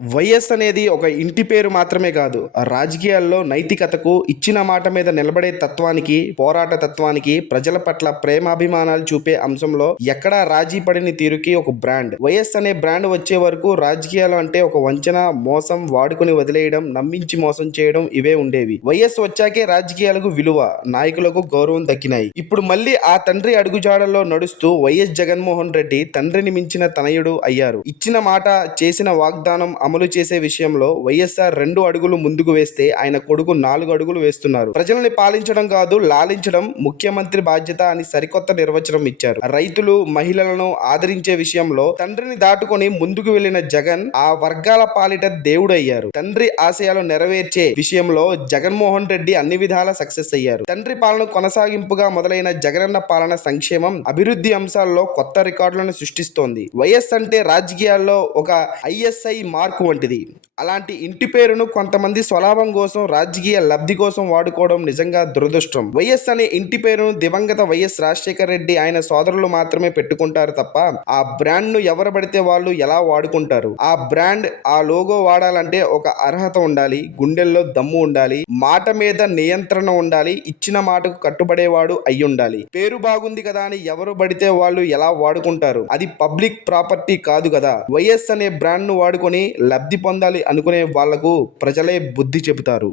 YS అనేది ఒక ఇంటి పేరు మాత్రమే కాదు రాజకీయాల్లో నైతికతకు ఇచ్చిన మాట మీద నిలబడే తత్వానికి పోరాట తత్వానికి ప్రజల పట్ల ప్రేమాభిమానాలు చూపే అంశంలో ఎక్కడా రాజీ పడిన తీరుకి ఒక బ్రాండ్. వైఎస్ అనే బ్రాండ్ వచ్చే వరకు రాజకీయాలు అంటే ఒక వంచన మోసం వాడుకుని వదిలేయడం నమ్మించి మోసం చేయడం ఇవే ఉండేవి. వైఎస్ వచ్చాకే రాజకీయాలకు విలువ నాయకులకు గౌరవం దక్కినాయి. ఇప్పుడు మళ్ళీ ఆ తండ్రి అడుగుజాడల్లో నడుస్తూ వైఎస్ జగన్మోహన్ రెడ్డి తండ్రిని మించిన తనయుడు అయ్యారు. ఇచ్చిన మాట చేసిన వాగ్దానం అమలు చేసే విషయంలో వైఎస్ఆర్ రెండు అడుగులు ముందుకు వేస్తే ఆయన కొడుకు నాలుగు అడుగులు వేస్తున్నారు. ప్రజల్ని పాలించడం కాదు లాలించడం ముఖ్యమంత్రి బాధ్యత అని సరికొత్త నిర్వచనం ఇచ్చారు. రైతులు మహిళలను ఆదరించే విషయంలో తండ్రిని దాటుకొని ముందుకు వెళ్ళిన జగన్ ఆ వర్గాల పాలిట దేవుడు అయ్యారు తండ్రి ఆశయాలు నెరవేర్చే విషయంలో జగన్మోహన్ రెడ్డి అన్ని విధాల సక్సెస్ అయ్యారు. తండ్రి పాలన కొనసాగింపుగా మొదలైన జగనన్న పాలన సంక్షేమం అభివృద్ధి అంశాల్లో కొత్త రికార్డులను సృష్టిస్తోంది. వైఎస్ అంటే రాజకీయాల్లో ఒక ఐఎస్ఐ మార్క్ వంటిది అలాంటి ఇంటి పేరును కొంతమంది స్వలాభం కోసం రాజకీయ లబ్ధి కోసం వాడుకోవడం నిజంగా దురదృష్టం. వైఎస్ అనే ఇంటి పేరును దివంగత వైఎస్ రాజశేఖర రెడ్డి ఆయన సోదరులు మాత్రమే పెట్టుకుంటారు తప్ప ఆ బ్రాండ్ను ఎవరు పడితే వాళ్ళు ఎలా వాడుకుంటారు? ఆ బ్రాండ్ ఆ లోగో వాడాలంటే ఒక అర్హత ఉండాలి గుండెల్లో దమ్ము ఉండాలి మాట మీద నియంత్రణ ఉండాలి ఇచ్చిన మాటకు కట్టుబడేవాడు అయి ఉండాలి పేరు బాగుంది కదా అని ఎవరు పడితే వాళ్ళు ఎలా వాడుకుంటారు? అది పబ్లిక్ ప్రాపర్టీ కాదు కదా. వైఎస్ అనే బ్రాండ్ను వాడుకొని లబ్ధి పొందాలి అనుకునే వాళ్ళకు ప్రజలే బుద్ధి చెబుతారు.